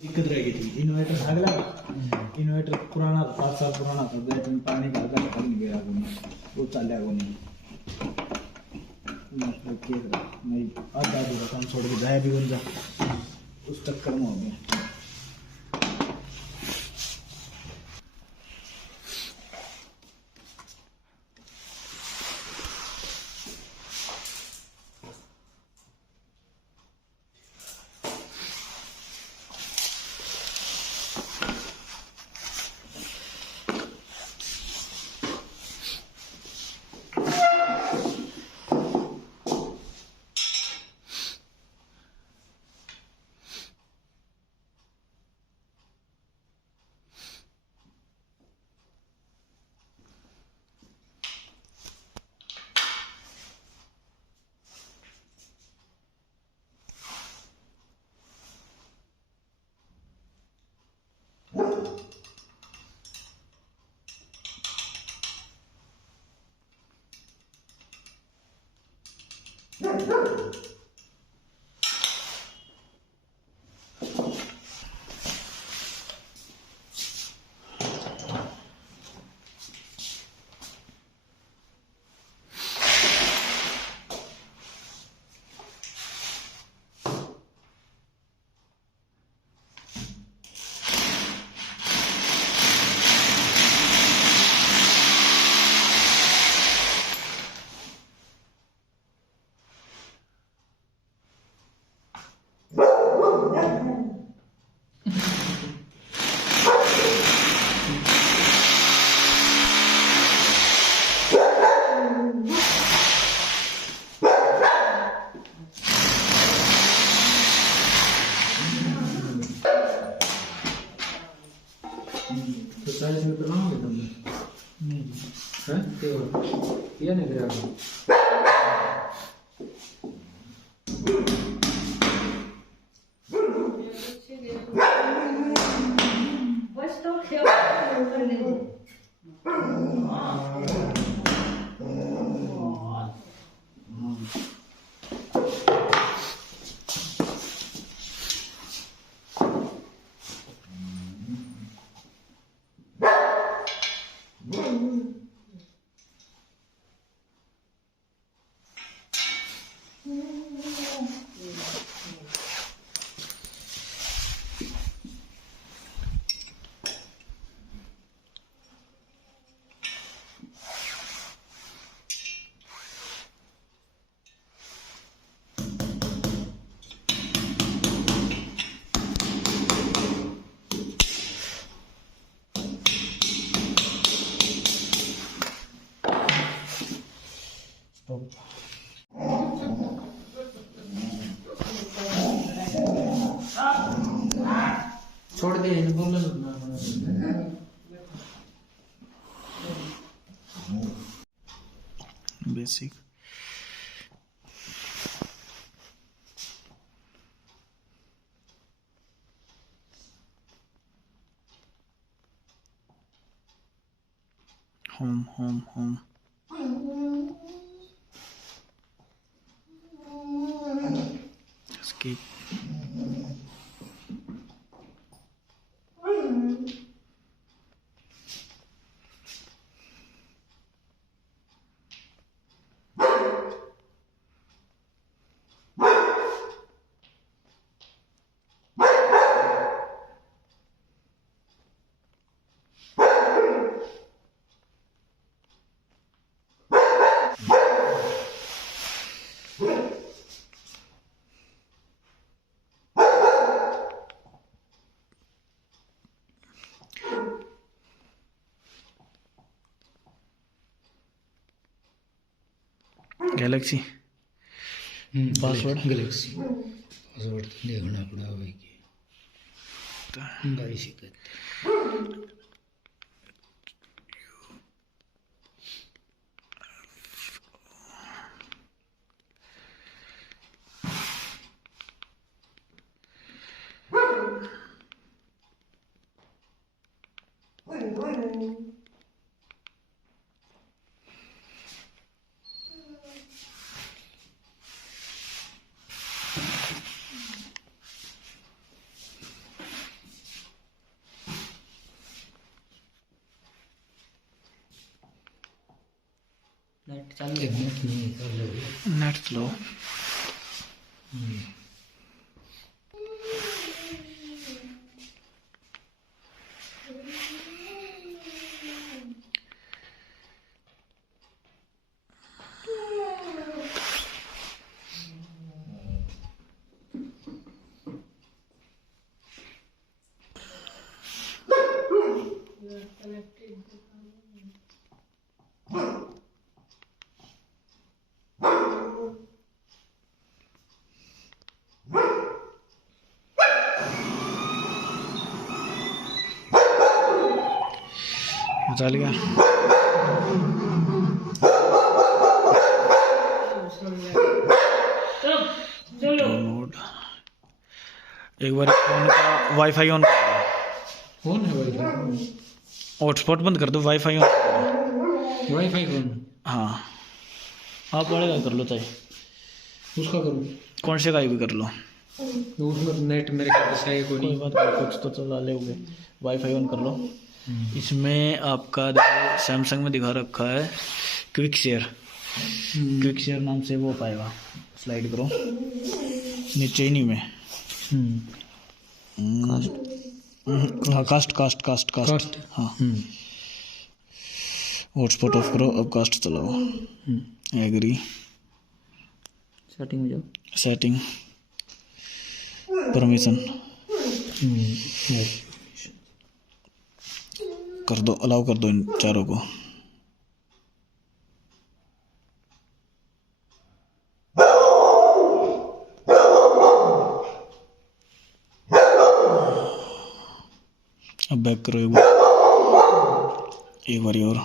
दिक्कत रह गई थी। इन्वर्टर भागला, इन्वर्टर पुराना 5 साल पुराना था, बैटरी पानी का आधा निकल गया वो चल नहीं मतलब के नहीं आधा अधूरा काम छोड़ के जाया भी बन जा, उस चक्कर में हो गया। तो 40 मीटर लाओगे तुमने? नहीं हैं? ये नहीं गिरा बस तो खेल करने को छोड़ दे इनको basic home escape Galaxy password Galaxy password तो देखना पड़ा भाई की बड़ी शिकायत नेट चालू है नेट नहीं चालू है नेट स्लो चल गया मोड एक बार फोन का वाईफाई ऑन कौन है भाई हॉटस्पॉट बंद कर दो वाईफाई ऑन वाईफाई कौन हाँ आप वाले का कर लो चाहे उसका करूँ कौन से का भी कर लो उसमें नेट मेरे ख्याल से है कोई कोई नहीं बात नहीं कुछ तो चला ले होगे वाईफाई ऑन कर लो इसमें आपका देखो सैमसंग में दिखा रखा है क्विक शेयर नाम से वो पाएगा स्लाइड करो नीचे ही नहीं में हाँ कास्ट हाँ हॉटस्पॉट ऑफ करो अब कास्ट चलाओ एग्री सेटिंग में जाओ सेटिंग परमिशन कर दो अलाउ कर दो इन चारों को अब बैक करो एक बार और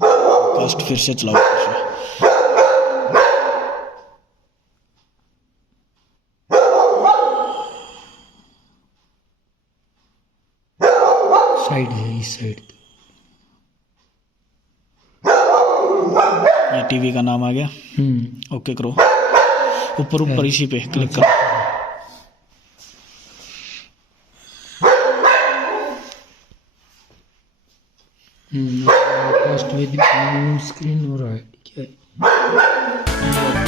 कास्ट फिर से चलाओ साइड है इस साइड ये टीवी का नाम आ गया ओके करो ऊपर ऊपर इसी पे क्लिक करो फर्स्ट विद स्क्रीन और क्या है